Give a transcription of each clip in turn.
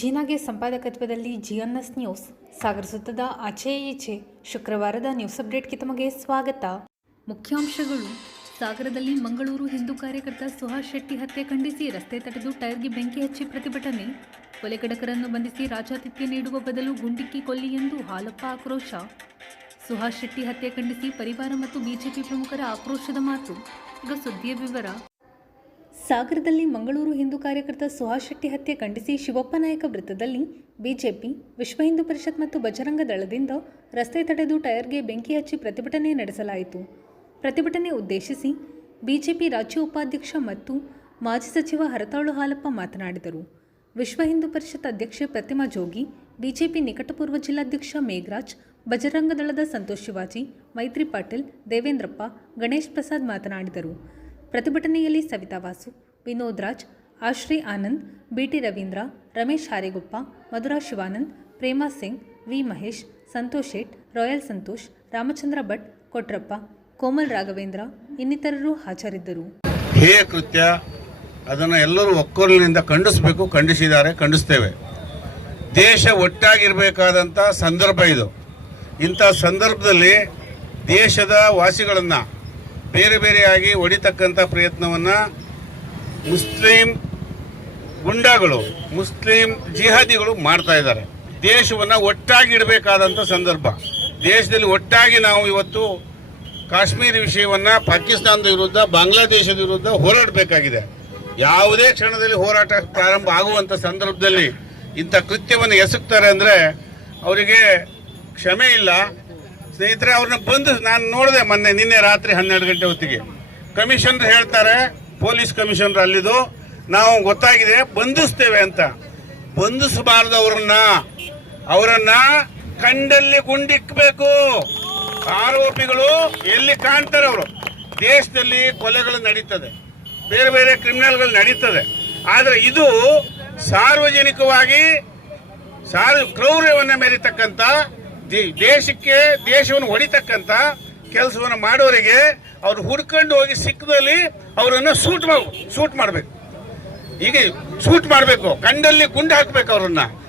ಜೀನಾಗೆ ಸಂಪಾದಕತ್ವದಲ್ಲಿ ಜಿಎನ್ಎಸ್ news ಸಾಗರಿಸುತ್ತದ ಆಚೆ ಈಚೆ ಶುಕ್ರವಾರದ ನ್ಯೂಸ್ ಅಪ್ಡೇಟ್ಗೆ ತಮಗೆ ಸ್ವಾಗತ. ಮುಖ್ಯಾಂಶಗಳು. ಸಾಗರದಲ್ಲಿ ಮಂಗಳೂರು ಹಿಂದೂ ಕಾರ್ಯಕರ್ತ ಸುಹಾಸ್ ಶೆಟ್ಟಿ ಹತ್ಯೆ ಖಂಡಿಸಿ ರಸ್ತೆ ತಡೆದು ಟೈರ್ಗೆ ಬೆಂಕಿ ಹಚ್ಚಿ ಪ್ರತಿಭಟನೆ. ಕೊಲೆಗಡಕರನ್ನು ಬಂಧಿಸಿ ರಾಜಾತಿಥ್ಯ ನೀಡುವ ಬದಲು ಗುಂಡಿಕ್ಕಿ ಕೊಲ್ಲಿ ಎಂದು ಹಾಲಪ್ಪ ಆಕ್ರೋಶ. ಸುಹಾಸ್ ಶೆಟ್ಟಿ ಹತ್ಯೆ ಖಂಡಿಸಿ ಪರಿವಾರ ಮತ್ತು ಬಿಜೆಪಿ ಪ್ರಮುಖರ ಆಕ್ರೋಶದ ಮಾತು. ಈಗ ಸುದ್ದಿಯ ವಿವರ. ಸಾಗರದಲ್ಲಿ ಮಂಗಳೂರು ಹಿಂದೂ ಕಾರ್ಯಕರ್ತ ಸುಹಾಸ್ ಶೆಟ್ಟಿ ಹತ್ಯೆ ಖಂಡಿಸಿ ಶಿವಪ್ಪ ನಾಯಕ ವೃತ್ತದಲ್ಲಿ ಬಿಜೆಪಿ, ವಿಶ್ವ ಹಿಂದೂ ಪರಿಷತ್ ಮತ್ತು ಬಜರಂಗ ದಳದಿಂದ ರಸ್ತೆ ತಡೆದು ಟೈರ್ಗೆ ಬೆಂಕಿ ಹಚ್ಚಿ ಪ್ರತಿಭಟನೆ ನಡೆಸಲಾಯಿತು. ಪ್ರತಿಭಟನೆ ಉದ್ದೇಶಿಸಿ ಬಿಜೆಪಿ ರಾಜ್ಯ ಉಪಾಧ್ಯಕ್ಷ ಮತ್ತು ಮಾಜಿ ಸಚಿವ ಹರತಾಳು ಹಾಲಪ್ಪ ಮಾತನಾಡಿದರು. ವಿಶ್ವ ಹಿಂದೂ ಪರಿಷತ್ ಅಧ್ಯಕ್ಷೆ ಪ್ರತಿಮಾ ಜೋಗಿ, ಬಿಜೆಪಿ ನಿಕಟಪೂರ್ವ ಜಿಲ್ಲಾಧ್ಯಕ್ಷ ಮೇಘರಾಜ್, ಬಜರಂಗ ದಳದ ಸಂತೋಷ್ ಶಿವಾಜಿ, ಮೈತ್ರಿ ಪಾಟೀಲ್, ದೇವೇಂದ್ರಪ್ಪ, ಗಣೇಶ್ ಪ್ರಸಾದ್ ಮಾತನಾಡಿದರು. ಪ್ರತಿಭಟನೆಯಲ್ಲಿ ಸವಿತಾ ವಾಸು, ವಿನೋದ್ ರಾಜ್, ಆಶ್ರೀ ಆನಂದ್, ಬಿಟಿ ರವೀಂದ್ರ, ರಮೇಶ್ ಹಾರೇಗುಪ್ಪ, ಮಧುರಾ ಶಿವಾನಂದ್, ಪ್ರೇಮಾ ಸಿಂಗ್, ವಿ ಮಹೇಶ್, ಸಂತೋಷ್ ಶೇಟ್, ರಾಯಲ್ ಸಂತೋಷ್, ರಾಮಚಂದ್ರ ಭಟ್, ಕೊಟ್ರಪ್ಪ, ಕೋಮಲ್ ರಾಘವೇಂದ್ರ ಇನ್ನಿತರರು ಹಾಜರಿದ್ದರು. ಹೇಯ ಕೃತ್ಯ ಅದನ್ನು ಎಲ್ಲರೂ ಒಕ್ಕೊರಲಿನಿಂದ ಖಂಡಿಸಬೇಕು, ಖಂಡಿಸಿದ್ದಾರೆ, ಖಂಡಿಸ್ತೇವೆ. ದೇಶ ಒಟ್ಟಾಗಿರಬೇಕಾದಂಥ ಸಂದರ್ಭ ಇದು. ಇಂಥ ಸಂದರ್ಭದಲ್ಲಿ ದೇಶದ ವಾಸಿಗಳನ್ನು ಬೇರೆ ಬೇರೆಯಾಗಿ ಹೊಡಿತಕ್ಕಂಥ ಪ್ರಯತ್ನವನ್ನು ಮುಸ್ಲಿಂ ಗುಂಡಾಗಳು, ಮುಸ್ಲಿಂ ಜಿಹಾದಿಗಳು ಮಾಡ್ತಾ ಇದ್ದಾರೆ. ದೇಶವನ್ನು ಒಟ್ಟಾಗಿಡಬೇಕಾದಂಥ ಸಂದರ್ಭ. ದೇಶದಲ್ಲಿ ಒಟ್ಟಾಗಿ ನಾವು ಇವತ್ತು ಕಾಶ್ಮೀರ ವಿಷಯವನ್ನು ಪಾಕಿಸ್ತಾನದ ವಿರುದ್ಧ, ಬಾಂಗ್ಲಾದೇಶದ ವಿರುದ್ಧ ಹೋರಾಡಬೇಕಾಗಿದೆ. ಯಾವುದೇ ಕ್ಷಣದಲ್ಲಿ ಹೋರಾಟ ಪ್ರಾರಂಭ ಆಗುವಂಥ ಸಂದರ್ಭದಲ್ಲಿ ಇಂಥ ಕೃತ್ಯವನ್ನು ಎಸಗ್ತಾರೆ ಅಂದರೆ ಅವರಿಗೆ ಕ್ಷಮೆ ಇಲ್ಲ. ಸ್ನೇಹಿತರೆ, ಅವ್ರನ್ನ ಬಂದು ನಾನು ನೋಡಿದೆ ನಿನ್ನೆ ರಾತ್ರಿ 12 ಗಂಟೆ ಹೊತ್ತಿಗೆ ಕಮಿಷನರ್ ಹೇಳ್ತಾರೆ, ಪೊಲೀಸ್ ಕಮಿಷನರ್ ಅಲ್ಲಿದ್ದು, ನಾವು ಗೊತ್ತಾಗಿದೆ ಬಂಧಿಸ್ತೇವೆ ಅಂತ. ಬಂಧಿಸಬಾರ್ದು ಅವರನ್ನ ಕಂಡಲ್ಲಿ ಗುಂಡಿಕ್ಕಬೇಕು. ಆರೋಪಿಗಳು ಎಲ್ಲಿ ಕಾಣ್ತಾರೆ ಅವರು. ದೇಶದಲ್ಲಿ ಕೊಲೆಗಳು ನಡೀತದೆ, ಬೇರೆ ಬೇರೆ ಕ್ರಿಮಿನಲ್ಗಳು ನಡೀತದೆ. ಆದರೆ ಇದು ಸಾರ್ವಜನಿಕವಾಗಿ ಕ್ರೌರ್ಯವನ್ನು ಮೆರೀತಕ್ಕಂಥ, ದೇಶವನ್ನು ಹೊಡಿತಕ್ಕಂಥ ಕೆಲಸವನ್ನು ಮಾಡೋರಿಗೆ ಅವ್ರು ಹುಡ್ಕೊಂಡು ಹೋಗಿ ಸಿಕ್ಕದಲ್ಲಿ ಅವರನ್ನು ಶೂಟ್ ಮಾಡಬೇಕು. ಹೀಗೆ ಶೂಟ್ ಮಾಡಬೇಕು, ಕಂಡಲ್ಲಿ ಗುಂಡು ಹಾಕಬೇಕು.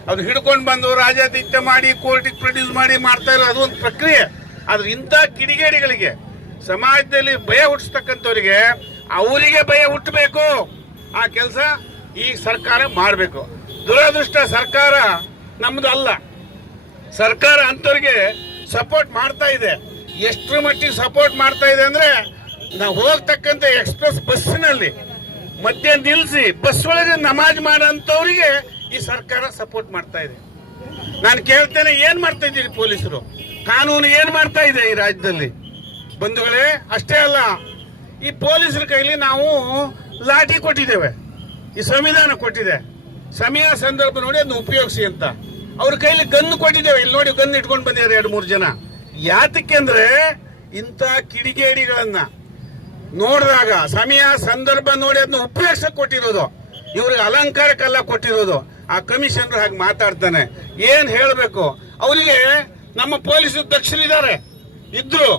ಅವ್ರು ಹಿಡ್ಕೊಂಡು ಬಂದು ರಾಜಾತಿಥ್ಯ ಮಾಡಿ ಕೋರ್ಟಿಗೆ ಪ್ರೊಡ್ಯೂಸ್ ಮಾಡಿ ಮಾಡ್ತಾ ಇರೋ ಅದು ಒಂದು ಪ್ರಕ್ರಿಯೆ. ಆದ್ರೆ ಇಂಥ ಕಿಡಿಗೇಡಿಗಳಿಗೆ, ಸಮಾಜದಲ್ಲಿ ಭಯ ಹುಟ್ಟಿಸ್ತಕ್ಕಂಥವ್ರಿಗೆ, ಅವರಿಗೆ ಭಯ ಹುಟ್ಟಬೇಕು. ಆ ಕೆಲಸ ಈ ಸರ್ಕಾರ ಮಾಡಬೇಕು. ದುರದೃಷ್ಟ ಸರ್ಕಾರ ನಮ್ದು ಅಲ್ಲ. ಸರ್ಕಾರ ಅಂಥವ್ರಿಗೆ ಸಪೋರ್ಟ್ ಮಾಡ್ತಾ ಇದೆ. ಎಷ್ಟರ ಮಟ್ಟಿಗೆ ಸಪೋರ್ಟ್ ಮಾಡ್ತಾ ಇದೆ ಅಂದ್ರೆ, ನಾವು ಹೋಗ್ತಕ್ಕಂಥ ಎಕ್ಸ್ಪ್ರೆಸ್ ಬಸ್ಸಿನಲ್ಲಿ ಮಧ್ಯೆ ನಿಲ್ಲಿಸಿ ಬಸ್ ಒಳಗೆ ನಮಾಜ್ ಮಾಡೋಂಥವ್ರಿಗೆ ಈ ಸರ್ಕಾರ ಸಪೋರ್ಟ್ ಮಾಡ್ತಾ ಇದೆ. ನಾನು ಕೇಳ್ತೇನೆ, ಏನ್ ಮಾಡ್ತಾ ಇದ್ದೀರಿ ಪೊಲೀಸರು? ಕಾನೂನು ಏನ್ ಮಾಡ್ತಾ ಇದೆ ಈ ರಾಜ್ಯದಲ್ಲಿ? ಬಂಧುಗಳೇ, ಅಷ್ಟೇ ಅಲ್ಲ, ಈ ಪೊಲೀಸರ ಕೈಲಿ ನಾವು ಲಾಠಿ ಕೊಟ್ಟಿದ್ದೇವೆ, ಈ ಸಂವಿಧಾನ ಕೊಟ್ಟಿದೆ. ಸಮಯ ಸಂದರ್ಭ ನೋಡಿ ಅದನ್ನ ಉಪಯೋಗಿಸಿ ಅಂತ. ಅವ್ರ ಕೈಲಿ ಗನ್ ಕೊಟ್ಟಿದ್ದೇವೆ. ಇಲ್ಲಿ ನೋಡಿ, ಗನ್ ಇಟ್ಕೊಂಡು ಬಂದಿದ್ದಾರೆ 2-3 ಜನ. ಯಾತಕ್ಕೆ ಅಂದ್ರೆ, ಇಂಥ ಕಿಡಿಗೇಡಿಗಳನ್ನ ನೋಡಿದಾಗ ಸಮಯ ಸಂದರ್ಭ ನೋಡಿ ಅದನ್ನ ಉಪಯೋಗಿಸಕ್ಕೆ ಕೊಟ್ಟಿರೋದು, ಇವ್ರಿಗೆ ಅಲಂಕಾರಕ್ಕೆಲ್ಲ ಕೊಟ್ಟಿರೋದು. ಆ ಕಮಿಷನರ್ ಹಾಗೆ ಮಾತಾಡ್ತಾನೆ. ಏನ್ ಹೇಳಬೇಕು ಅವರಿಗೆ? ನಮ್ಮ ಪೊಲೀಸರು ದಕ್ಷರಿದ್ದಾರೆ, ಇದ್ರು.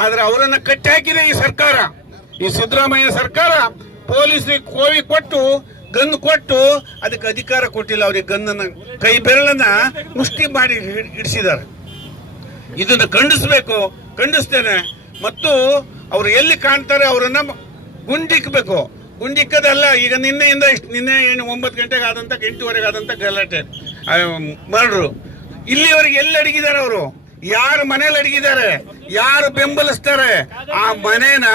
ಆದ್ರೆ ಅವರನ್ನ ಕಟ್ಟಿ ಹಾಕಿದೆ ಈ ಸರ್ಕಾರ, ಈ ಸಿದ್ದರಾಮಯ್ಯ ಸರ್ಕಾರ. ಪೊಲೀಸರಿಗೆ ಕೋವಿ ಕೊಟ್ಟು, ಗನ್ ಕೊಟ್ಟು, ಅದಕ್ಕೆ ಅಧಿಕಾರ ಕೊಟ್ಟಿಲ್ಲ. ಅವ್ರಿಗೆ ಗನ್ನನ್ನ, ಕೈ ಬೆರಳನ್ನ ಮುಷ್ಟಿ ಮಾಡಿ ಇಡಿಸಿದ್ದಾರೆ. ಇದನ್ನ ಖಂಡಿಸ್ಬೇಕು, ಖಂಡಿಸ್ತೇನೆ. ಮತ್ತು ಅವ್ರು ಎಲ್ಲಿ ಕಾಣ್ತಾರೆ ಅವರನ್ನ ಗುಂಡಿಕ್ಕಬೇಕು. ಗುಂಡಿಕ್ಕದಲ್ಲ. ಈಗ ನಿನ್ನೆ 9 ಗಂಟೆಗೆ ಆದಂತ, 8:15 ಆದಂತ ಗಲಾಟೆ, ಮರ್ಡ್ರು. ಇಲ್ಲಿವರೆಗೆ ಎಲ್ಲಿ ಅಡಗಿದ್ದಾರೆ ಅವರು? ಯಾರು ಮನೇಲಿ ಅಡಗಿದ್ದಾರೆ? ಯಾರು ಬೆಂಬಲಿಸ್ತಾರೆ? ಆ ಮನೇನ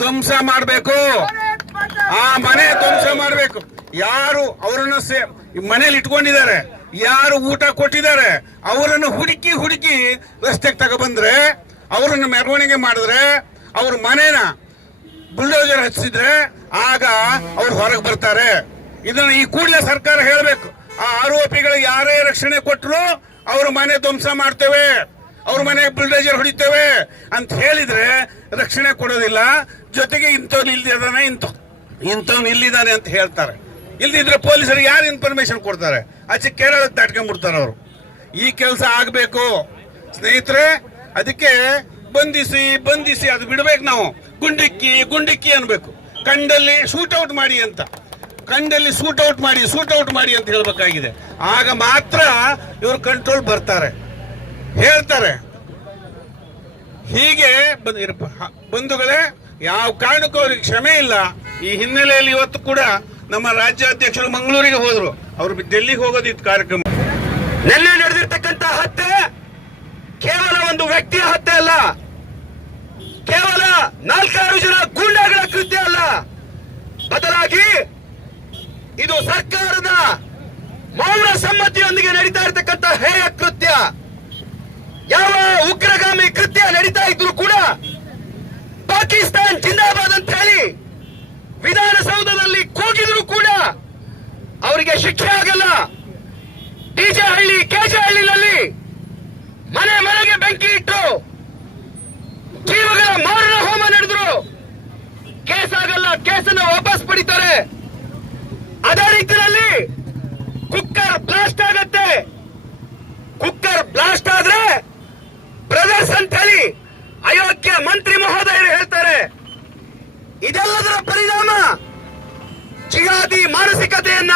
ಧ್ವಂಸ ಮಾಡಬೇಕು. ಆ ಮನೆ ಧ್ವಂಸ ಮಾಡಬೇಕು. ಯಾರು ಅವರನ್ನು ಮನೇಲಿ ಇಟ್ಕೊಂಡಿದ್ದಾರೆ, ಯಾರು ಊಟ ಕೊಟ್ಟಿದ್ದಾರೆ, ಅವರನ್ನು ಹುಡುಕಿ ರಸ್ತೆಗೆ ತಗೊಬಂದ್ರೆ, ಅವರನ್ನು ಮೆರವಣಿಗೆ ಮಾಡಿದ್ರೆ, ಅವ್ರ ಮನೇನ ಬುಲ್ಡೋಜರ್ ಹಚ್ಚಿದ್ರೆ ಆಗ ಅವ್ರು ಹೊರಗೆ ಬರ್ತಾರೆ. ಇದನ್ನ ಈ ಕೂಡಲೇ ಸರ್ಕಾರ ಹೇಳಬೇಕು. ಆ ಆರೋಪಿಗಳಿಗೆ ಯಾರೇ ರಕ್ಷಣೆ ಕೊಟ್ಟರು ಅವ್ರ ಮನೆ ಧ್ವಂಸ ಮಾಡ್ತೇವೆ, ಅವ್ರ ಮನೆಗೆ ಬುಲ್ಡೋಜರ್ ಹೊಡಿತೇವೆ ಅಂತ ಹೇಳಿದ್ರೆ ರಕ್ಷಣೆ ಕೊಡೋದಿಲ್ಲ. ಜೊತೆಗೆ ಇಂಥವ್ನು ಇಲ್ಲಿದ್ದಾನೆ ಅಂತ ಹೇಳ್ತಾರೆ. ಇಲ್ದಿದ್ರೆ ಪೊಲೀಸರು ಯಾರು ಇನ್ಫಾರ್ಮೇಶನ್ ಕೊಡ್ತಾರೆ? ಆಚೆ ಕೇರಳಕ್ಕೆ ದಾಟ್ಕೊಂಡ್ಬಿಡ್ತಾರೆ ಅವರು. ಈ ಕೆಲಸ ಆಗ್ಬೇಕು ಸ್ನೇಹಿತರೆ. ಅದಕ್ಕೆ ಬಂಧಿಸಿ ಅದು ಬಿಡ್ಬೇಕು. ನಾವು ಗುಂಡಿಕ್ಕಿ ಅನ್ಬೇಕು. ಕಂಡಲ್ಲಿ ಶೂಟ್ ಔಟ್ ಮಾಡಿ ಅಂತ. ಕಂಡಲ್ಲಿ ಸೂಟ್ ಔಟ್ ಮಾಡಿ ಅಂತ ಹೇಳ್ಬೇಕಾಗಿದೆ. ಆಗ ಮಾತ್ರ ಇವರು ಕಂಟ್ರೋಲ್ ಬರ್ತಾರೆ, ಹೇಳ್ತಾರೆ. ಹೀಗೆ ಬಂಧುಗಳೇ, ಯಾವ ಕಾರಣಕ್ಕೂ ಅವ್ರಿಗೆ ಕ್ಷಮೆ ಇಲ್ಲ. ಈ ಹಿನ್ನೆಲೆಯಲ್ಲಿ ಇವತ್ತು ಕೂಡ ನಮ್ಮ ರಾಜ್ಯಾಧ್ಯಕ್ಷರು ಮಂಗಳೂರಿಗೆ ಹೋದ್ರು, ಅವರು ಡೆಲ್ಲಿಗೆ ಹೋಗೋದಿತ್ತು ಕಾರ್ಯಕ್ರಮ. ನಿನ್ನೆ ನಡೆದಿರ್ತಕ್ಕಂಥ ಹತ್ಯೆ ಕೇವಲ ಒಂದು ವ್ಯಕ್ತಿಯ ಹತ್ಯೆ ಅಲ್ಲ, ಕೇವಲ 4 ಜನ ಗೂಂಡಾಗಳ ಕೃತ್ಯ ಅಲ್ಲ, ಬದಲಾಗಿ ಇದು ಸರ್ಕಾರದ ಮೌನ ಸಮ್ಮತಿಯೊಂದಿಗೆ ನಡೀತಾ ಇರತಕ್ಕಂಥ ಹೇಯ ಕೃತ್ಯ. ಯಾವ ಉಗ್ರಗಾಮಿ ಕೃತ್ಯ ನಡೀತಾ ಇದ್ರು ಕೂಡ ಪಾಕಿಸ್ತಾನ್ ಜಿಂದಾಬಾದ್ ಅಂತ ಹೇಳಿ ವಿಧಾನಸೌಧದಲ್ಲಿ ಕೂಗಿದ್ರು ಕೂಡ ಅವರಿಗೆ ಶಿಕ್ಷೆ ಆಗಲ್ಲ. ಡಿಜೆ ಹಳ್ಳಿ, ಕೆಜೆ ಹಳ್ಳಿನಲ್ಲಿ ಮನೆ ಮನೆಗೆ ಬೆಂಕಿ ಇಟ್ಟು ಜೀವಗಳ ಮಾರಣ ಹೋಮ ನಡೆದ್ರು, ಕೇಸ್ ಆಗಲ್ಲ, ಕೇಸನ್ನು ವಾಪಸ್ ಪಡಿತಾರೆ. ಅದೇ ರೀತಿಯಲ್ಲಿ ಕುಕ್ಕರ್ ಬ್ಲಾಸ್ಟ್ ಆಗತ್ತೆ. ಕುಕ್ಕರ್ ಬ್ಲಾಸ್ಟ್ ಆದ್ರೆ ಬ್ರದರ್ಸ್ ಅಂತ ಹೇಳಿ ಅಯೋಗ್ಯ ಮಂತ್ರಿ ಮಹೋದಯರು ಹೇಳ್ತಾರೆ. ಇದೆಲ್ಲದರ ಪರಿಣಾಮ ಜಿಹಾದಿ ಮಾನಸಿಕತೆಯನ್ನ,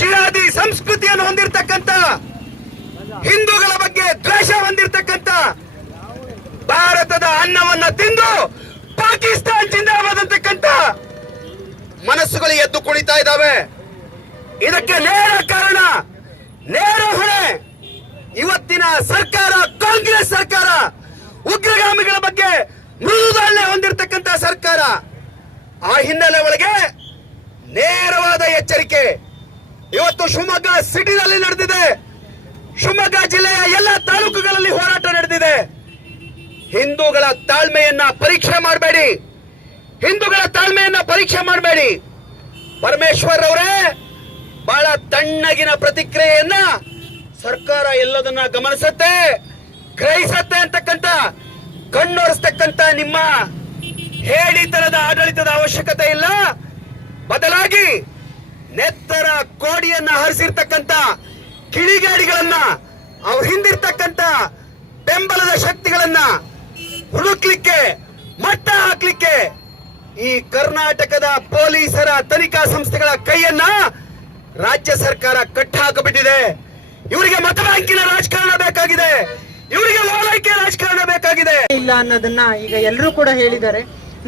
ಜಿಹಾದಿ ಸಂಸ್ಕೃತಿಯನ್ನು ಹೊಂದಿರತಕ್ಕಂತ, ಹಿಂದೂಗಳ ಬಗ್ಗೆ ದ್ವೇಷ ಹೊಂದಿರತಕ್ಕಂತ, ಭಾರತದ ಅನ್ನವನ್ನ ತಿಂದು ಪಾಕಿಸ್ತಾನ್ ಜಿಂದಾಬಾದ್ ಅಂತಕ್ಕಂತ ಮನಸ್ಸುಗಳು ಎದ್ದು ಕುಣಿತಾ ಇದ್ದಾವೆ. ಇದಕ್ಕೆ ನೇರ ಕಾರಣ, ನೇರ ಹೊಣೆ ಇವತ್ತಿನ ಸರ್ಕಾರ, ಕಾಂಗ್ರೆಸ್ ಸರ್ಕಾರ, ಉಗ್ರಗಾಮಿಗಳ ಬಗ್ಗೆ ಮೃದುದಾಳ್ಳೆ ಹೊಂದಿರತಕ್ಕಂತ ಸರ್ಕಾರ. ಆ ಹಿನ್ನೆಲೆ ಒಳಗೆ ನೇರವಾದ ಎಚ್ಚರಿಕೆ ಇವತ್ತು ಶಿವಮೊಗ್ಗ ಸಿಟಿನಲ್ಲಿ ನಡೆದಿದೆ. ಶಿವಮೊಗ್ಗ ಜಿಲ್ಲೆಯ ಎಲ್ಲ ತಾಲೂಕುಗಳಲ್ಲಿ ಹೋರಾಟ ನಡೆದಿದೆ. ಹಿಂದೂಗಳ ತಾಳ್ಮೆಯನ್ನ ಪರೀಕ್ಷೆ ಮಾಡಬೇಡಿ, ಹಿಂದೂಗಳ ತಾಳ್ಮೆಯನ್ನ ಪರೀಕ್ಷೆ ಮಾಡಬೇಡಿ. ಪರಮೇಶ್ವರ್ ಅವರೇ, ಬಹಳ ತಣ್ಣಗಿನ ಪ್ರತಿಕ್ರಿಯೆಯನ್ನ ಸರ್ಕಾರ ಎಲ್ಲದನ್ನ ಗಮನಿಸುತ್ತೆ, ಗ್ರಹಿಸುತ್ತೆ ಅಂತಕ್ಕಂಥ ಕಣ್ಣೊರೆಸ್ತಕ್ಕಂಥ ನಿಮ್ಮ ಹೇಳಿತನದ ಆಡಳಿತದ ಅವಶ್ಯಕತೆ ಇಲ್ಲ. ಬದಲಾಗಿ ನೆತ್ತರ ಕೋಡಿಯನ್ನ ಹರಿಸಿರ್ತಕ್ಕಂಥ ಕಿಡಿಗೇಡಿಗಳನ್ನ, ಅವ್ರ ಹಿಂದಿರ್ತಕ್ಕಂಥ ಬೆಂಬಲದ ಶಕ್ತಿಗಳನ್ನ ಹುಡುಕ್ಲಿಕ್ಕೆ, ಮಟ್ಟ ಹಾಕ್ಲಿಕ್ಕೆ ಈ ಕರ್ನಾಟಕದ ಪೊಲೀಸರ ತನಿಖಾ ಸಂಸ್ಥೆಗಳ ಕೈಯನ್ನ ರಾಜ್ಯ ಸರ್ಕಾರ ಕಟ್ಟ ಹಾಕಿಬಿಟ್ಟಿದೆ. ಇವರಿಗೆ ಮತ ಬ್ಯಾಂಕಿನ ರಾಜಕಾರಣ ಬೇಕಾಗಿದೆ, ಇವರಿಗೆ ಓಲೈಕೆ ರಾಜಕಾರಣ ಬೇಕಾಗಿದೆ. ಇಲ್ಲ ಅನ್ನೋದನ್ನ ಈಗ ಎಲ್ಲರೂ ಕೂಡ ಹೇಳಿದ್ದಾರೆ.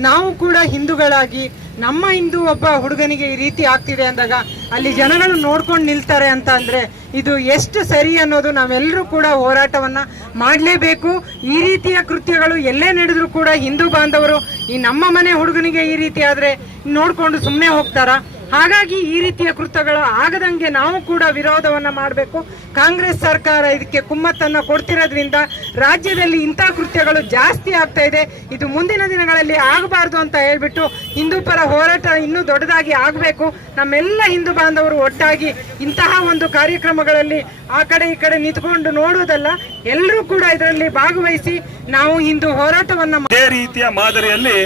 ನಾವು ಕೂಡ ಹಿಂದೂಗಳಾಗಿ ನಮ್ಮ ಹಿಂದೂ ಒಬ್ಬ ಹುಡುಗನಿಗೆ ಈ ರೀತಿ ಆಗ್ತಿದೆ ಅಂದಾಗ ಅಲ್ಲಿ ಜನಗಳು ನೋಡ್ಕೊಂಡು ನಿಲ್ತಾರೆ ಅಂತ ಅಂದ್ರೆ ಇದು ಎಷ್ಟು ಸರಿ ಅನ್ನೋದು ನಾವೆಲ್ಲರೂ ಕೂಡ ಹೋರಾಟವನ್ನ ಮಾಡಲೇಬೇಕು. ಈ ರೀತಿಯ ಕೃತ್ಯಗಳು ಎಲ್ಲೇ ನಡೆದ್ರು ಕೂಡ ಹಿಂದೂ ಬಾಂಧವರು ಈ ನಮ್ಮ ಮನೆ ಹುಡುಗನಿಗೆ ಈ ರೀತಿ ಆದ್ರೆ ನೋಡ್ಕೊಂಡು ಸುಮ್ಮನೆ ಹೋಗ್ತಾರ? ಹಾಗಾಗಿ ಈ ರೀತಿಯ ಕೃತ್ಯಗಳು ಆಗದಂಗೆ ನಾವು ಕೂಡ ವಿರೋಧವನ್ನ ಮಾಡಬೇಕು. ಕಾಂಗ್ರೆಸ್ ಸರ್ಕಾರ ಇದಕ್ಕೆ ಕುಮ್ಮತ್ತನ್ನ ಕೊಡ್ತಿರೋದ್ರಿಂದ ರಾಜ್ಯದಲ್ಲಿ ಇಂಥ ಕೃತ್ಯಗಳು ಜಾಸ್ತಿ ಆಗ್ತಾ ಇದೆ. ಇದು ಮುಂದಿನ ದಿನಗಳಲ್ಲಿ ಆಗಬಾರ್ದು ಅಂತ ಹೇಳ್ಬಿಟ್ಟು ಹಿಂದೂ ಪರ ಹೋರಾಟ ಇನ್ನೂ ದೊಡ್ಡದಾಗಿ ಆಗಬೇಕು. ನಮ್ಮೆಲ್ಲ ಹಿಂದೂ ಬಾಂಧವರು ಒಟ್ಟಾಗಿ ಇಂತಹ ಒಂದು ಕಾರ್ಯಕ್ರಮಗಳಲ್ಲಿ ಆ ಕಡೆ ಈ ಕಡೆ ನಿಂತ್ಕೊಂಡು ನೋಡುವುದಲ್ಲ, ಎಲ್ಲರೂ ಕೂಡ ಇದರಲ್ಲಿ ಭಾಗವಹಿಸಿ ನಾವು ಹಿಂದೂ ಹೋರಾಟವನ್ನ ಇದೇ ರೀತಿಯ ಮಾದರಿಯಲ್ಲಿ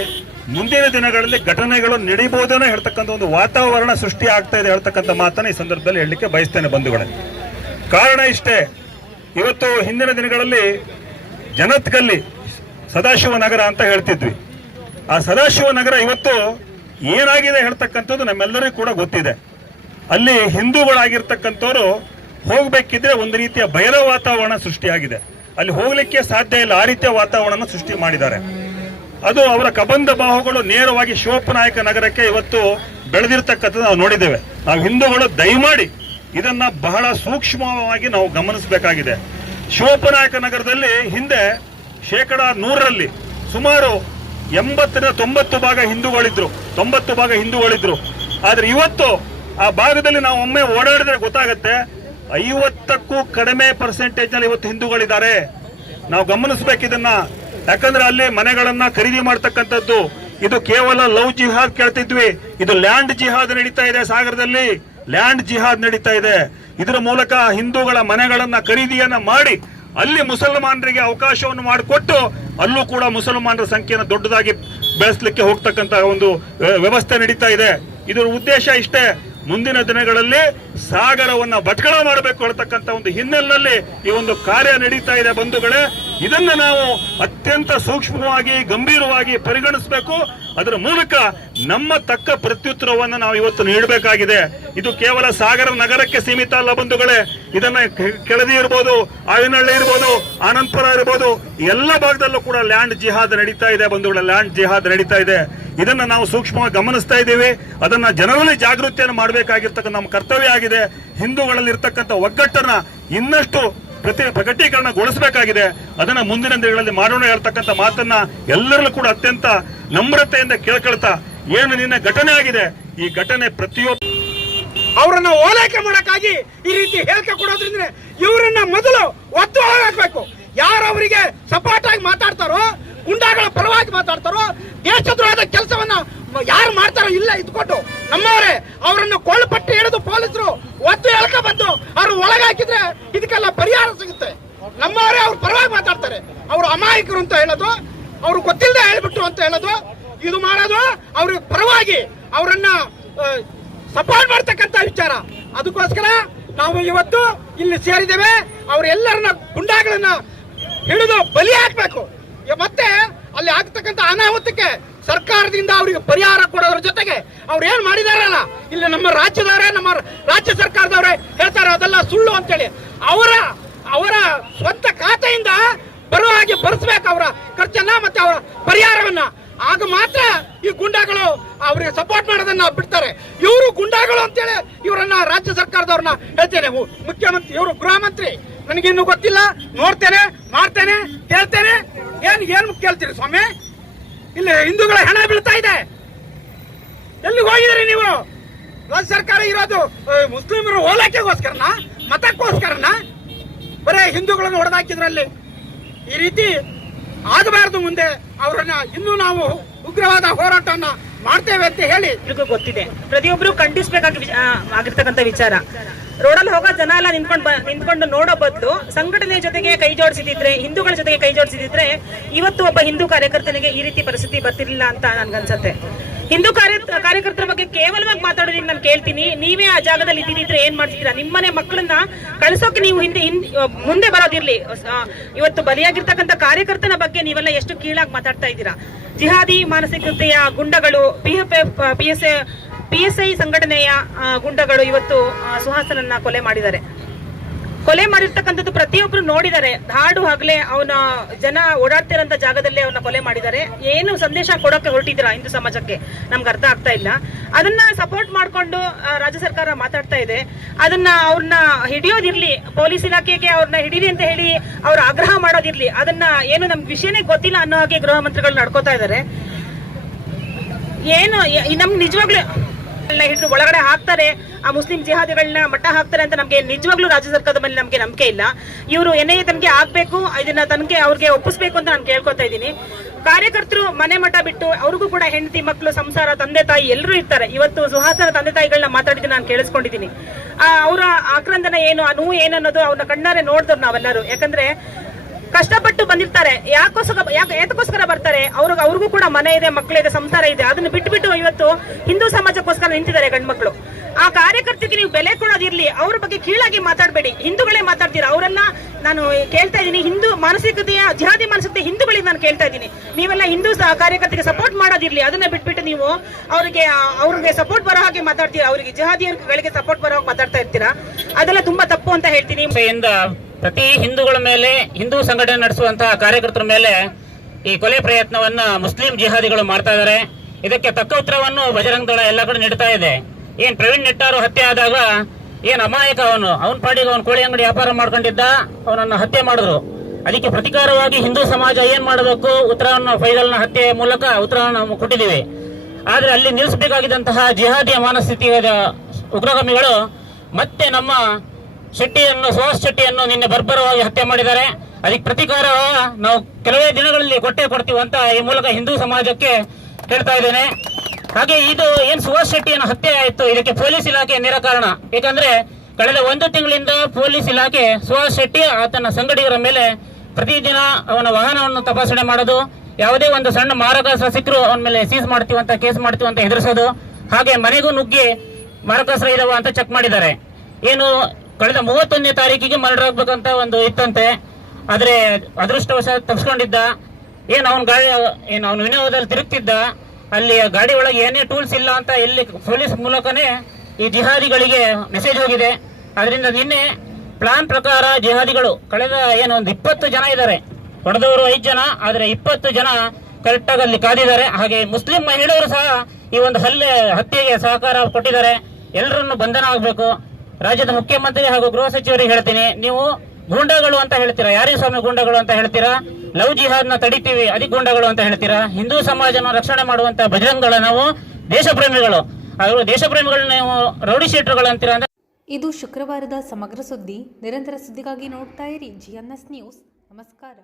ಮುಂದಿನ ದಿನಗಳಲ್ಲಿ ಘಟನೆಗಳು ನಡೀಬಹುದೇನೋ ಹೇಳ್ತಕ್ಕಂಥ ಒಂದು ವಾತಾವರಣ ಸೃಷ್ಟಿ ಆಗ್ತಾ ಇದೆ ಹೇಳ್ತಕ್ಕಂಥ ಮಾತನ್ನ ಈ ಸಂದರ್ಭದಲ್ಲಿ ಹೇಳಲಿಕ್ಕೆ ಬಯಸ್ತೇನೆ ಬಂಧುಗಳೇ. ಕಾರಣ ಇಷ್ಟೇ, ಇವತ್ತು ಹಿಂದಿನ ದಿನಗಳಲ್ಲಿ ಜನತ್ಗಲ್ಲಿ ಸದಾಶಿವ ನಗರ ಅಂತ ಹೇಳ್ತಿದ್ವಿ. ಆ ಸದಾಶಿವ ನಗರ ಇವತ್ತು ಏನಾಗಿದೆ ಹೇಳ್ತಕ್ಕಂಥದ್ದು ನಮ್ಮೆಲ್ಲರಿಗೂ ಕೂಡ ಗೊತ್ತಿದೆ. ಅಲ್ಲಿ ಹಿಂದೂಗಳಾಗಿರ್ತಕ್ಕಂಥವ್ರು ಹೋಗ್ಬೇಕಿದ್ರೆ ಒಂದು ರೀತಿಯ ಭಯದ ವಾತಾವರಣ ಸೃಷ್ಟಿಯಾಗಿದೆ. ಅಲ್ಲಿ ಹೋಗ್ಲಿಕ್ಕೆ ಸಾಧ್ಯ ಇಲ್ಲ, ಆ ರೀತಿಯ ವಾತಾವರಣ ಸೃಷ್ಟಿ ಮಾಡಿದ್ದಾರೆ. ಅದು ಅವರ ಕಬಂಧ ಬಾಹುಗಳು ನೇರವಾಗಿ ಶಿವಪ್ಪನಾಯಕ ನಗರಕ್ಕೆ ಇವತ್ತು ಬೆಳೆದಿರ್ತಕ್ಕಂಥದ್ದು ನಾವು ನೋಡಿದ್ದೇವೆ. ನಾವು ಹಿಂದೂಗಳು ದಯಮಾಡಿ ಇದನ್ನ ಬಹಳ ಸೂಕ್ಷ್ಮವಾಗಿ ನಾವು ಗಮನಿಸಬೇಕಾಗಿದೆ. ಶಿವಪ್ಪನಾಯಕ ನಗರದಲ್ಲಿ ಹಿಂದೆ 100% ಸುಮಾರು 80-90 ಭಾಗ ಹಿಂದೂಗಳಿದ್ರು, 90 ಭಾಗ ಹಿಂದೂಗಳಿದ್ರು. ಆದ್ರೆ ಇವತ್ತು ಆ ಭಾಗದಲ್ಲಿ ನಾವು ಒಮ್ಮೆ ಓಡಾಡಿದ್ರೆ ಗೊತ್ತಾಗುತ್ತೆ 50ಕ್ಕೂ ಕಡಿಮೆ ಪರ್ಸೆಂಟೇಜ್ ನಲ್ಲಿ ಇವತ್ತು ಹಿಂದೂಗಳಿದ್ದಾರೆ. ನಾವು ಗಮನಿಸಬೇಕಿದನ್ನ. ಯಾಕಂದ್ರೆ ಅಲ್ಲಿ ಮನೆಗಳನ್ನ ಖರೀದಿ ಮಾಡ್ತಕ್ಕಂಥದ್ದು, ಇದು ಕೇವಲ ಲವ್ ಜಿಹಾದ್ ಕೇಳ್ತಿದ್ವಿ, ಇದು ಲ್ಯಾಂಡ್ ಜಿಹಾದ್ ನಡೀತಾ ಇದೆ. ಸಾಗರದಲ್ಲಿ ಲ್ಯಾಂಡ್ ಜಿಹಾದ್ ನಡೀತಾ ಇದೆ. ಇದರ ಮೂಲಕ ಹಿಂದೂಗಳ ಮನೆಗಳನ್ನ ಖರೀದಿಯನ್ನ ಮಾಡಿ ಅಲ್ಲಿ ಮುಸಲ್ಮಾನರಿಗೆ ಅವಕಾಶವನ್ನು ಮಾಡಿಕೊಟ್ಟು ಅಲ್ಲೂ ಕೂಡ ಮುಸಲ್ಮಾನರ ಸಂಖ್ಯೆಯನ್ನು ದೊಡ್ಡದಾಗಿ ಬೆಳೆಸಲಿಕ್ಕೆ ಹೋಗ್ತಕ್ಕಂತ ಒಂದು ವ್ಯವಸ್ಥೆ ನಡೀತಾ ಇದೆ. ಇದರ ಉದ್ದೇಶ ಇಷ್ಟೇ, ಮುಂದಿನ ದಿನಗಳಲ್ಲಿ ಸಾಗರವನ್ನ ಭಟ್ಕಳ ಮಾಡಬೇಕು ಹೇಳ್ತಕ್ಕಂಥ ಒಂದು ಹಿನ್ನೆಲೆಯಲ್ಲಿ ಈ ಒಂದು ಕಾರ್ಯ ನಡೀತಾ ಇದೆ ಬಂಧುಗಳೇ. ಇದನ್ನ ನಾವು ಅತ್ಯಂತ ಸೂಕ್ಷ್ಮವಾಗಿ ಗಂಭೀರವಾಗಿ ಪರಿಗಣಿಸಬೇಕು. ಅದರ ಮೂಲಕ ನಮ್ಮ ತಕ್ಕ ಪ್ರತ್ಯುತ್ತರವನ್ನು ನಾವು ಇವತ್ತು ನೀಡಬೇಕಾಗಿದೆ. ಇದು ಕೇವಲ ಸಾಗರ ನಗರಕ್ಕೆ ಸೀಮಿತ ಅಲ್ಲ ಬಂಧುಗಳೇ. ಇದನ್ನ ಕೆಳದಿ ಇರ್ಬೋದು, ಆವಿನಹಳ್ಳಿ ಇರ್ಬೋದು, ಆನಂದಪುರ ಇರ್ಬೋದು, ಎಲ್ಲ ಭಾಗದಲ್ಲೂ ಕೂಡ ಲ್ಯಾಂಡ್ ಜಿಹಾದ್ ನಡೀತಾ ಇದೆ ಬಂಧುಗಳೇ, ಲ್ಯಾಂಡ್ ಜಿಹಾದ್ ನಡೀತಾ ಇದೆ. ಇದನ್ನ ನಾವು ಸೂಕ್ಷ್ಮವಾಗಿ ಗಮನಿಸ್ತಾ ಇದ್ದೀವಿ. ಅದನ್ನ ಜನರಲ್ಲಿ ಜಾಗೃತಿಯನ್ನು ಮಾಡಬೇಕಾಗಿರ್ತಕ್ಕಂಥ ನಮ್ಮ ಕರ್ತವ್ಯ ಆಗಿದೆ. ಹಿಂದೂಗಳಲ್ಲಿ ಇರ್ತಕ್ಕಂಥ ಒಗ್ಗಟ್ಟನ್ನ ಇನ್ನಷ್ಟು ಪ್ರಕಟೀಕರಣಗೊಳಿಸಬೇಕಾಗಿದೆ. ಅದನ್ನ ಮುಂದಿನ ದಿನಗಳಲ್ಲಿ ಮಾಡೋಣ ಹೇಳ್ತಕ್ಕಂಥ ಮಾತನ್ನ ಎಲ್ಲರಲ್ಲೂ ಕೂಡ ಅತ್ಯಂತ ನಮ್ರತೆಯಿಂದ ಕೇಳ್ಕೊಳ್ತಾ, ಏನು ನಿನ್ನೆ ಘಟನೆ ಆಗಿದೆ, ಈ ಘಟನೆ ಪ್ರತಿಯೊಬ್ಬ ಅವರನ್ನ ಓಲೈಕೆ ಮಾಡಕ್ಕಾಗಿ ಈ ರೀತಿ ಹೇಳಿಕೆ ಕೊಡೋದ್ರಿಂದ ಇವರನ್ನ ಮೊದಲು ಒತ್ತು ಹಾಕಬೇಕು. ಯಾರು ಅವರಿಗೆ ಸಪೋರ್ಟ್ ಆಗಿ ಮಾತಾಡ್ತಾರೋ, ಗುಂಡಾಗಳ ಪರವಾಗಿ ಮಾತಾಡ್ತಾರೋ, ದೇಶದ್ರೋಹದ ಕೆಲಸವನ್ನ ಯಾರು ಮಾಡ್ತಾರೋ ಇಲ್ಲ ಇದ್ಕೊಂಡು ನಮ್ಮವರೇ ಅವರನ್ನು ಕೊಳ್ಳಪಟ್ಟಿ ಹಿಡಿದು ಪೊಲೀಸರು ಒತ್ತು ಹೇಳ್ಕ ಬಂದು ಅವ್ರು ಒಳಗಾಕಿದ್ರೆ ಇದಕ್ಕೆಲ್ಲ ಪರಿಹಾರ ಸಿಗುತ್ತೆ. ನಮ್ಮವರೇ ಅವ್ರ ಪರವಾಗಿ ಮಾತಾಡ್ತಾರೆ. ಅವರು ಅಮಾಯಕರು ಅಂತ ಹೇಳೋದು, ಅವ್ರು ಗೊತ್ತಿಲ್ಲದೆ ಹೇಳ್ಬಿಟ್ಟು ಅಂತ ಹೇಳೋದು, ಇದು ಮಾಡೋದು ಅವ್ರ ಪರವಾಗಿ ಅವರನ್ನ ಸಪೋರ್ಟ್ ಮಾಡ್ತಕ್ಕಂಥ ವಿಚಾರ. ಅದಕ್ಕೋಸ್ಕರ ನಾವು ಇವತ್ತು ಇಲ್ಲಿ ಸೇರಿದ್ದೇವೆ. ಅವರೆಲ್ಲರನ್ನ ಗುಂಡಾಗಳನ್ನ ಹಿಡಿದು ಬಲಿ ಹಾಕ್ಬೇಕು. ಮತ್ತೆ ಅಲ್ಲಿ ಆಗ್ತಕ್ಕಂಥ ಅನಾಹುತಕ್ಕೆ ಸರ್ಕಾರದಿಂದ ಅವರಿಗೆ ಪರಿಹಾರ ಕೊಡೋದ್ರ ಜೊತೆಗೆ ಅವ್ರು ಏನ್ ಮಾಡಿದಾರಲ್ಲ, ಇಲ್ಲಿ ನಮ್ಮ ರಾಜ್ಯದವರೇ, ನಮ್ಮ ರಾಜ್ಯ ಸರ್ಕಾರದವರೇ ಹೇಳ್ತಾರೆ ಅದೆಲ್ಲ ಸುಳ್ಳು ಅಂತೇಳಿ. ಅವರ ಸ್ವಂತ ಖಾತೆಯಿಂದ ಬರುವ ಹಾಗೆ ಭರಿಸ್ಬೇಕು ಅವರ ಖರ್ಚನ್ನ ಮತ್ತೆ ಅವರ ಪರಿಹಾರವನ್ನ. ಆಗ ಮಾತ್ರ ಈ ಗುಂಡಾಗಳು ಅವರಿಗೆ ಸಪೋರ್ಟ್ ಮಾಡೋದನ್ನ ಬಿಡ್ತಾರೆ. ಇವರು ಗುಂಡಾಗಳು ಅಂತೇಳಿ ಇವರನ್ನ ರಾಜ್ಯ ಸರ್ಕಾರದವ್ರನ್ನ ಹೇಳ್ತೇನೆ. ಮುಖ್ಯಮಂತ್ರಿ, ಇವರು ಗೃಹ ಮಂತ್ರಿ, ನನಗಿನ್ನೂ ಗೊತ್ತಿಲ್ಲ, ನೋಡ್ತೇನೆ, ಮಾಡ್ತೇನೆ, ಕೇಳ್ತೇನೆ. ಏನ್ ಕೇಳ್ತೀರಿ ಸ್ವಾಮಿ? ಇಲ್ಲಿ ಹಿಂದೂಗಳ ಹೆಣ ಬೀಳ್ತಾ ಇದೆ. ಎಲ್ಲಿ ಹೋಗಿದ್ರಿ ನೀವು? ರಾಜ್ಯ ಸರ್ಕಾರ ಇರೋದು ಮುಸ್ಲಿಮರ ಓಲೈಕೆಗೋಸ್ಕರನ, ಮತಕ್ಕೋಸ್ಕರನ? ಬರೇ ಹಿಂದೂಗಳನ್ನು ಹೊಡೆದಾಕಿದ್ರಲ್ಲಿ. ಈ ರೀತಿ ಆಗಬಾರದು. ಮುಂದೆ ಅವರನ್ನ ಇನ್ನೂ ನಾವು ಉಗ್ರವಾದ ಹೋರಾಟವನ್ನ ಮಾಡ್ತೇವೆ ಅಂತ ಹೇಳಿ ಎಲ್ರಿಗೂ ಗೊತ್ತಿದೆ. ಪ್ರತಿಯೊಬ್ರು ಆಗಿರ್ತಕ್ಕಂಥ ವಿಚಾರ. ರೋಡಲ್ಲಿ ಹೋಗೋ ಜನ ಎಲ್ಲ ನಿಂತ್ಕೊಂಡು ನೋಡೋ ಬದಲು ಸಂಘಟನೆ ಜೊತೆಗೆ ಕೈ ಜೋಡಿಸಿದ್ರೆ, ಹಿಂದೂಗಳ ಜೊತೆಗೆ ಕೈ ಜೋಡಿಸಿದ್ರೆ ಇವತ್ತು ಒಬ್ಬ ಹಿಂದೂ ಕಾರ್ಯಕರ್ತನಿಗೆ ಈ ರೀತಿ ಪರಿಸ್ಥಿತಿ ಬರ್ತಿರ್ಲಿಲ್ಲ ಅಂತ ನನ್ಗನ್ಸತ್ತೆ. ಹಿಂದೂ ಕಾರ್ಯಕರ್ತರ ಬಗ್ಗೆ ಕೇವಲವಾಗಿ ಮಾತಾಡೋದಕ್ಕೆ ನಾನು ಕೇಳ್ತೀನಿ, ನೀವೇ ಆ ಜಾಗದಲ್ಲಿ ಇದ್ದಿದ್ರೆ ಏನ್ ಮಾಡ್ತಿದ್ದೀರಾ? ನಿಮ್ಮನೆ ಮಕ್ಕಳನ್ನ ಕಳ್ಸೋಕೆ ನೀವು ಮುಂದೆ ಬರೋದಿರ್ಲಿ. ಇವತ್ತು ಬಲಿಯಾಗಿರ್ತಕ್ಕಂಥ ಕಾರ್ಯಕರ್ತನ ಬಗ್ಗೆ ನೀವೆಲ್ಲ ಎಷ್ಟು ಕೀಳಾಗಿ ಮಾತಾಡ್ತಾ ಇದ್ದೀರಾ. ಜಿಹಾದಿ ಮಾನಸಿಕತೆಯ ಗುಂಡಗಳು, PSI ಸಂಘಟನೆಯ ಗುಂಡಗಳು ಇವತ್ತು ಸುಹಾಸನನ್ನ ಕೊಲೆ ಮಾಡಿದ್ದಾರೆ. ಕೊಲೆ ಮಾಡಿರ್ತಕ್ಕಂಥದ್ದು ಪ್ರತಿಯೊಬ್ರು ನೋಡಿದ್ದಾರೆ. ಹಾಡು ಹಗಲೇ ಅವನ ಜನ ಓಡಾಡ್ತಿರೋಂಥ ಜಾಗದಲ್ಲೇ ಅವನ್ನ ಕೊಲೆ ಮಾಡಿದ್ದಾರೆ. ಏನು ಸಂದೇಶ ಕೊಡೋಕೆ ಹೊರಟಿದ್ದೀರಾ ಹಿಂದೂ ಸಮಾಜಕ್ಕೆ ನಮ್ಗೆ ಅರ್ಥ ಆಗ್ತಾ ಇಲ್ಲ. ಅದನ್ನ ಸಪೋರ್ಟ್ ಮಾಡ್ಕೊಂಡು ರಾಜ್ಯ ಸರ್ಕಾರ ಮಾತಾಡ್ತಾ ಇದೆ. ಅದನ್ನ ಅವ್ರನ್ನ ಹಿಡಿಯೋದಿರ್ಲಿ, ಪೊಲೀಸ್ ಇಲಾಖೆಗೆ ಅವ್ರನ್ನ ಹಿಡೀರಿ ಅಂತ ಹೇಳಿ ಅವ್ರ ಆಗ್ರಹ ಮಾಡೋದಿರ್ಲಿ. ಅದನ್ನ ಏನು ನಮ್ಗೆ ವಿಷಯನೇ ಗೊತ್ತಿಲ್ಲ ಅನ್ನೋ ಹಾಗೆ ಗೃಹ ಮಂತ್ರಿಗಳು ನಡ್ಕೋತಾ ಇದ್ದಾರೆ. ಏನು ನಮ್ಗೆ ನಿಜವಾಗ್ಲೂ ಹಿಡಿದು ಒಳಗಡೆ ಹಾಕ್ತಾರೆ, ಆ ಮುಸ್ಲಿಂ ಜಿಹಾದಿಗಳನ್ನ ಮಟ್ಟ ಹಾಕ್ತಾರೆ ಅಂತ ನಮ್ಗೆ ನಿಜವಾಗ್ಲೂ ರಾಜ್ಯ ಸರ್ಕಾರದ ಮೇಲೆ ನಮ್ಗೆ ನಂಬಿಕೆ ಇಲ್ಲ. ಇವರು NIA ತನಿಖೆ ಆಗ್ಬೇಕು, ಇದನ್ನ ತನಿಖೆ ಅವ್ರಿಗೆ ಒಪ್ಪಿಸ್ಬೇಕು ಅಂತ ನಾನು ಕೇಳ್ಕೊತಾ ಇದ್ದೀನಿ. ಕಾರ್ಯಕರ್ತರು ಮನೆ ಮಠ ಬಿಟ್ಟು ಅವ್ರಿಗೂ ಕೂಡ ಹೆಂಡತಿ ಮಕ್ಕಳು ಸಂಸಾರ ತಂದೆ ತಾಯಿ ಎಲ್ಲರೂ ಇರ್ತಾರೆ. ಇವತ್ತು ಸುಹಾಸನ ತಂದೆ ತಾಯಿಗಳನ್ನ ಮಾತಾಡಿದ್ದೀನಿ, ನಾನು ಕೇಳಿಸ್ಕೊಂಡಿದ್ದೀನಿ. ಅವರ ಆಕ್ರಂದನ ಏನು, ಆ ನೋವು ಏನನ್ನೋದು ಅವ್ರನ್ನ ಕಣ್ಣಾರೆ ನೋಡಿದ್ರು ನಾವೆಲ್ಲರೂ. ಯಾಕಂದ್ರೆ ಕಷ್ಟಪಟ್ಟು ಬಂದಿರ್ತಾರೆ. ಯಾತಕ್ಕೋಸ್ಕರ ಬರ್ತಾರೆ? ಅವ್ರಿಗೂ ಕೂಡ ಮನೆ ಇದೆ, ಮಕ್ಕಳಿದೆ, ಸಂಸಾರ ಇದೆ. ಅದನ್ನ ಬಿಟ್ಟು ಇವತ್ತು ಹಿಂದೂ ಸಮಾಜಕ್ಕೋಸ್ಕರ ನಿಂತಿದ್ದಾರೆ ಗಂಡ್ಮಕ್ಳು. ಆ ಕಾರ್ಯಕರ್ತರಿಗೆ ನೀವು ಬೆಲೆ ಕೊಡೋದಿರ್ಲಿ, ಅವ್ರ ಬಗ್ಗೆ ಕೀಳಾಗಿ ಮಾತಾಡಬೇಡಿ. ಹಿಂದೂಗಳೇ ಮಾತಾಡ್ತೀರಾ. ಅವರೆಲ್ಲ ನಾನು ಕೇಳ್ತಾ ಇದ್ದೀನಿ, ಹಿಂದೂ ಮಾನಸಿಕತೆಯ ಜಿಹಾದಿ ಮಾನಸಿಕತೆ ಹಿಂದೂಗಳಿಗೆ ನಾನು ಕೇಳ್ತಾ ಇದ್ದೀನಿ. ನೀವೆಲ್ಲ ಹಿಂದೂ ಕಾರ್ಯಕರ್ತರಿಗೆ ಸಪೋರ್ಟ್ ಮಾಡೋದಿರ್ಲಿ, ಅದನ್ನ ಬಿಟ್ಬಿಟ್ಟು ನೀವು ಅವ್ರಿಗೆ ಸಪೋರ್ಟ್ ಬರೋ ಹಾಗೆ ಮಾತಾಡ್ತೀರಾ, ಅವರಿಗೆ ಜಿಹಾದಿಗಳಿಗೆ ಸಪೋರ್ಟ್ ಬರೋ ಹಾಗೆ ಮಾತಾಡ್ತಾ ಇರ್ತೀರಾ. ಅದೆಲ್ಲ ತುಂಬಾ ತಪ್ಪು ಅಂತ ಹೇಳ್ತೀನಿ. ಪ್ರತಿ ಹಿಂದೂಗಳ ಮೇಲೆ, ಹಿಂದೂ ಸಂಘಟನೆ ನಡೆಸುವಂತಹ ಕಾರ್ಯಕರ್ತರ ಮೇಲೆ ಈ ಕೊಲೆ ಪ್ರಯತ್ನವನ್ನ ಮುಸ್ಲಿಂ ಜಿಹಾದಿಗಳು ಮಾಡ್ತಾ ಇದ್ದಾರೆ. ಇದಕ್ಕೆ ತಕ್ಕ ಉತ್ತರವನ್ನು ಬಜರಂಗ ದಳ ಎಲ್ಲ ಕಡೆ ನೀಡ್ತಾ ಇದೆ. ಏನ್ ಪ್ರವೀಣ್ ನೆಟ್ಟಾರು ಹತ್ಯೆ ಆದಾಗ ಏನ್ ಅಮಾಯಕ ಅವನ ಪಾಡಿಗೆ ಅವನು ಕೋಳಿ ಅಂಗಡಿ ವ್ಯಾಪಾರ ಮಾಡ್ಕೊಂಡಿದ್ದ, ಅವನನ್ನು ಹತ್ಯೆ ಮಾಡಿದ್ರು. ಅದಕ್ಕೆ ಪ್ರತಿಕಾರವಾಗಿ ಹಿಂದೂ ಸಮಾಜ ಏನ್ ಮಾಡಬೇಕು, ಉತ್ತರವನ್ನು ಫೈಜಲ್ನ ಹತ್ಯೆ ಮೂಲಕ ಉತ್ತರವನ್ನು ನಾವು ಕೊಟ್ಟಿದ್ದೀವಿ. ಆದ್ರೆ ಅಲ್ಲಿ ನಿಲ್ಲಿಸಬೇಕಾಗಿದ್ದಂತಹ ಜಿಹಾದಿಯ ಮಾನಸ್ಥಿತಿಯ ಉಗ್ರಗಾಮಿಗಳು ಮತ್ತೆ ನಮ್ಮ ಸುಹಾಸ್ ಶೆಟ್ಟಿಯನ್ನು ನಿನ್ನೆ ಬರ್ಬರವಾಗಿ ಹತ್ಯೆ ಮಾಡಿದ್ದಾರೆ. ಅದಕ್ಕೆ ಪ್ರತಿಕಾರ ನಾವು ಕೆಲವೇ ದಿನಗಳಲ್ಲಿ ಕೊಡ್ತೀವಿ ಅಂತ ಈ ಮೂಲಕ ಹಿಂದೂ ಸಮಾಜಕ್ಕೆ ಹೇಳ್ತಾ ಇದ್ದೇನೆ. ಹಾಗೆ ಇದು ಏನ್ ಸುಹಾಸ್ ಶೆಟ್ಟಿಯನ್ನು ಹತ್ಯೆ ಆಯಿತು, ಇದಕ್ಕೆ ಪೊಲೀಸ್ ಇಲಾಖೆ ನಿರಾಕರಣ. ಯಾಕಂದ್ರೆ ಕಳೆದ 1 ತಿಂಗಳಿಂದ ಪೊಲೀಸ್ ಇಲಾಖೆ ಸುಹಾಸ್ ಶೆಟ್ಟಿ ಆತನ ಸಂಗಡಿಗರ ಮೇಲೆ ಪ್ರತಿದಿನ ಅವನ ವಾಹನವನ್ನು ತಪಾಸಣೆ ಮಾಡೋದು, ಯಾವುದೇ ಒಂದು ಸಣ್ಣ ಮಾರಕಾಸ್ತ್ರ ಸಿಕ್ಕರು ಅವನ ಮೇಲೆ ಸೀಸ್ ಮಾಡ್ತೀವಂತ, ಕೇಸ್ ಮಾಡ್ತೀವಂತ ಹೆದರಿಸೋದು, ಹಾಗೆ ಮನೆಗೂ ನುಗ್ಗಿ ಮಾರಕಾಸ್ತ್ರ ಇದಾವ ಅಂತ ಚೆಕ್ ಮಾಡಿದ್ದಾರೆ. ಏನು ಕಳೆದ 31ನೇ ತಾರೀಕಿಗೆ ಮರ್ಡರ್ ಆಗ್ಬೇಕಂತ ಒಂದು ಇತ್ತಂತೆ. ಆದರೆ ಅದೃಷ್ಟವಶಾತ್ ತಪ್ಪಿಸ್ಕೊಂಡಿದ್ದ. ಅವನು ವಿನೋದದಲ್ಲಿ ತಿರುಗ್ತಿದ್ದ. ಅಲ್ಲಿ ಗಾಡಿ ಒಳಗೆ ಏನೇ ಟೂಲ್ಸ್ ಇಲ್ಲ ಅಂತ ಎಲ್ಲಿ ಪೊಲೀಸ್ ಮೂಲಕನೇ ಈ ಜಿಹಾದಿಗಳಿಗೆ ಮೆಸೇಜ್ ಹೋಗಿದೆ. ಅದರಿಂದ ನಿನ್ನೆ ಪ್ಲಾನ್ ಪ್ರಕಾರ ಜಿಹಾದಿಗಳು ಕಳೆದ ಒಂದು 20 ಜನ ಇದ್ದಾರೆ, ಹೊಡೆದವರು 5 ಜನ, ಆದರೆ 20 ಜನ ಕರೆಕ್ಟಾಗಿ ಅಲ್ಲಿ ಕಾದಿದ್ದಾರೆ. ಹಾಗೆ ಮುಸ್ಲಿಂ ಮಹಿಳೆಯರು ಸಹ ಈ ಒಂದು ಹತ್ಯೆಗೆ ಸಹಕಾರ ಕೊಟ್ಟಿದ್ದಾರೆ. ಎಲ್ಲರನ್ನು ಬಂಧನ ಆಗಬೇಕು. ರಾಜ್ಯದ ಮುಖ್ಯಮಂತ್ರಿ ಹಾಗೂ ಗೃಹ ಸಚಿವರಿಗೆ ಹೇಳ್ತೀನಿ, ನೀವು ಗೂಂಡಾಗಳು ಅಂತ ಹೇಳ್ತೀರಾ. ಯಾರಿಗೆ ಸ್ವಾಮಿ ಗೂಂಡಾಗಳು ಅಂತ ಹೇಳ್ತೀರಾ? ಲವ್ ಜಿಹಾದ್ನ ತಡಿತೀವಿ ಅದಕ್ಕೆ ಗೂಂಡಾಗಳು ಅಂತ ಹೇಳ್ತೀರಾ? ಹಿಂದೂ ಸಮಾಜನ ರಕ್ಷಣೆ ಮಾಡುವಂತ ಬಜರಂಗಗಳ ನಾವು ದೇಶಪ್ರೇಮಿಗಳು, ಅವರು ದೇಶಪ್ರೇಮಿಗಳನ್ನ ನೀವು ರೌಡಿ ಶೀಟರ್ಗಳು ಅಂತೀರಾ? ಇದು ಶುಕ್ರವಾರದ ಸಮಗ್ರ ಸುದ್ದಿ. ನಿರಂತರ ಸುದ್ದಿಗಾಗಿ ನೋಡ್ತಾ ಇರಿ GNS ನ್ಯೂಸ್. ನಮಸ್ಕಾರ.